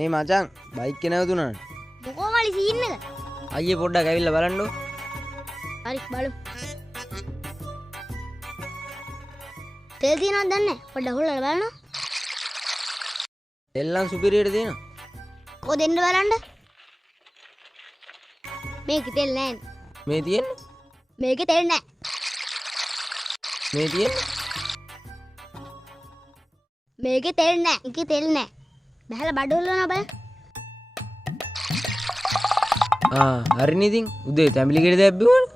මේ මචං බයික් එක නැවතුණා. මොකෝ මලි සීන් එක? අයියේ පොඩ්ඩක් ඇවිල්ලා බලන්නෝ. හරි බලමු. තෙල් තියනවද දන්නේ? පොඩ්ඩක් හොල්ලලා බලන්න. තෙල් නම් සුපිරියට තියෙනවා. කො දෙන්න බලන්න. මේකේ තෙල් නැහැ. මේ තියෙන්නේ? මේකේ තෙල් නැහැ. මේ තියෙන්නේ? මේකේ තෙල් නැහැ. මේකේ තෙල් නැහැ. බහලා බඩ හොල්ලනවා බලන්න. හරිනේ ඉතින් උදේ තැඹිලි ගෙඩි දැබ්බුවනේ.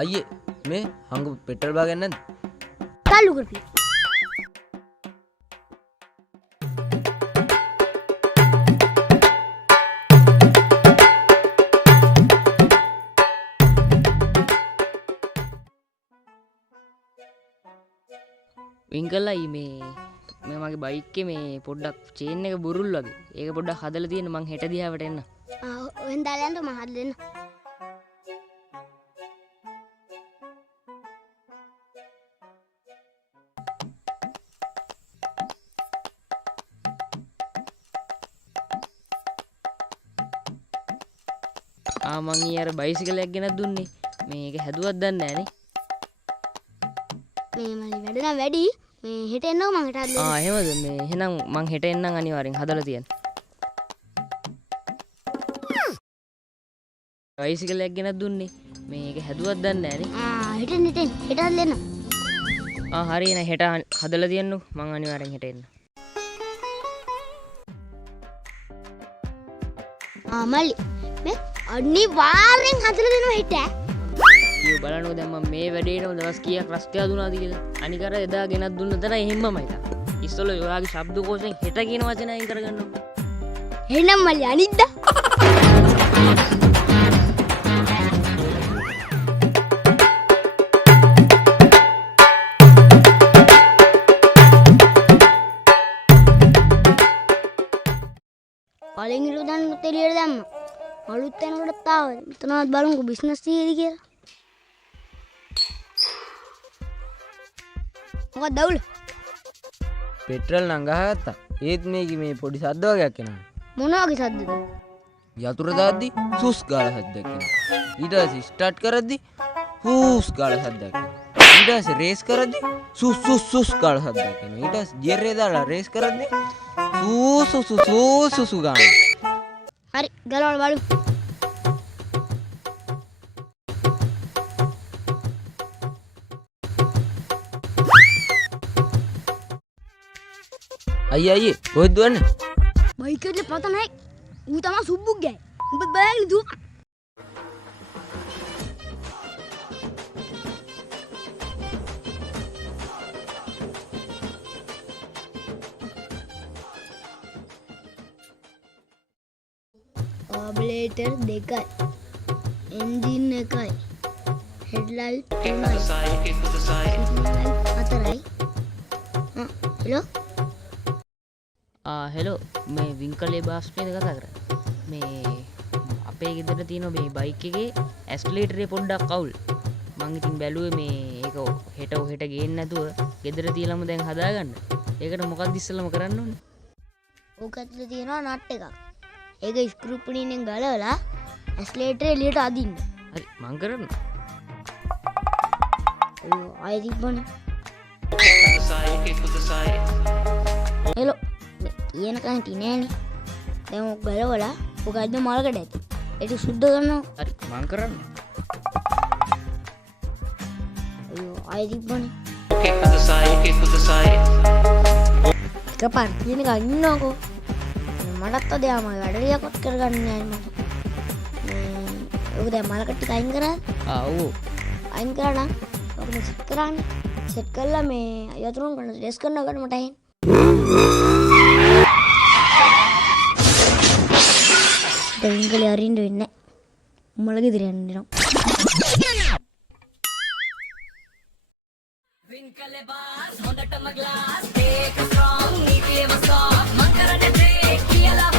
අයියේ මේ හංගු පෙට්‍රල් බාගෙන නැද්ද? කල්ලු කරපි. විංකල්ලයි මේ මගේ බයික් එකේ මේ පොඩ්ඩක් චේන් එක බුරුල් වගේ. ඒක පොඩ්ඩක් හදලා තියෙන මං හෙට දිහාවට එන්න. ඔහෙන් දාලා යන්න මම හදලා දෙන්න. මං ඊයර බයිසිකලයක් ගෙනත් දුන්නේ. මේක හැදුවත් දන්නේ නැහනේ. මේ මලි වැඩ නම් වැඩි. මේ හෙට එන්නකො මං හෙට හදලා දෙන්න. එහෙමද? මේ එහෙනම් මං හෙට එන්නම් අනිවාර්යෙන් හදලා තියන්න. බයිසිකලයක් ගෙනත් දුන්නේ. මේක හැදුවත් දන්නේ නැහනේ. හෙට හදලා දෙන්න. හරි එහෙනම් හෙට හදලා තියන්නු. මං අනිවාර්යෙන් හෙට එන්න. මලි මේ අනිවාර්යෙන් හදලා දෙනවා හෙට. ඊය බලන්නකො දැන් මම මේ වැඩේටම දවස් කීයක් රස්තියා දුනාද කියලා. අනික අර එදා ගෙනත් දුන්න තරයි එහෙම්මමයි තා. ඉස්සෙල්ල ඔයාගේ ශබ්දකෝෂයෙන් හෙට කියන වචන අයින් කරගන්නවා. එහෙනම් මලි අනිද්දා. කලින් ඉලු දන්න තෙලියට දැම්ම. අලුත් තැනකටත් ආවා. මෙතනවත් බලමුකෝ බිස්නස් තියෙද කියලා. මොකක්ද දවුල? පෙට්‍රල් නම් ගහගත්තා. ඒත් මේකේ මේ පොඩි සද්ද වගේක් එනවා. මොන වගේ සද්දද? යතුරු දාද්දි සුස් ගාලා සද්දයක් එනවා. ඊට පස්සේ ස්ටාර්ට් කරද්දි හූස් ගාලා සද්දයක් එනවා. ඊට පස්සේ රේස් කරද්දි සුස් සුස් සුස් ගාලා සද්දයක් එනවා. ඊට පස්සේ ගියර් එක දාලා රේස් කරද්දි සූ සු සු සූ සු සු ගානවා. හරි ගලවලා බලමු. අයියේ කොහෙද දුවන්නේ? බයික් එකේ පත නැහැ. ඌ තමයි සුබ්බුක් ගෑ. උඹ බෑග් දුව. කාබුලේටර් දෙකයි. එන්ජින් එකයි. හෙඩ්ලයිට් තුනයි. හතරයි. හෙලෝ හෙලෝ මේ විංකලේ බාස් නේද කතා කරන්නේ? මේ අපේ ගෙදර තියෙන මේ බයික් එකේ ඇස්ලේටරේ පොඩ්ඩක් අවුල්. මං ඉතින් බැලුවේ මේ ඒක හෙට ගේන්න නැතුව ගෙදර තියලාම දැන් හදාගන්න. ඒකට මොකක්ද ඉස්සෙල්ලාම කරන්න ඕනේ? ඕක ඇතුලේ තියෙනවා නට් එකක්. ඒක ස්ක්‍රූ පිනින්ෙන් ගලවලා ඇස්ලේටරේ එළියට අදින්න. හරි මං කරන්න. ආයෙ තිබ්බනේ. හෙලෝ කියන කන්ටි නෑනේ. දැන් ඔක් ගලවලා ඔක අද මලකට ඇති. ඒක සුද්ධ කරනවා. හරි මං කරන්න. අයියෝ ආයෙ තිබ්බනේ. එකපාර කියන එක අන්නකෝ. මටත් අද යාම වැඩලියක්වත් කරගන්න නෑ මට. ඔක දැන් මලකට ටික අයින් කරා. ඔව්. අයින් කරා නම් ඔක සෙට් කරානේ. සෙට් කළා මේ යතුරුන් කරන ටෙස්ට් කරනකොට මට ඇහෙන්නේ. විංගලේ අරින්න වෙන්නේ නැහැ. උඹලා ගෙදර යන්න දෙනවා. විංකලේ බාස් හොඳටම ග්ලාස් ඒක ස්ට්‍රෝං නීතියම සොෆ්ට් මං කරන්නේ බ්‍රේක් කියලා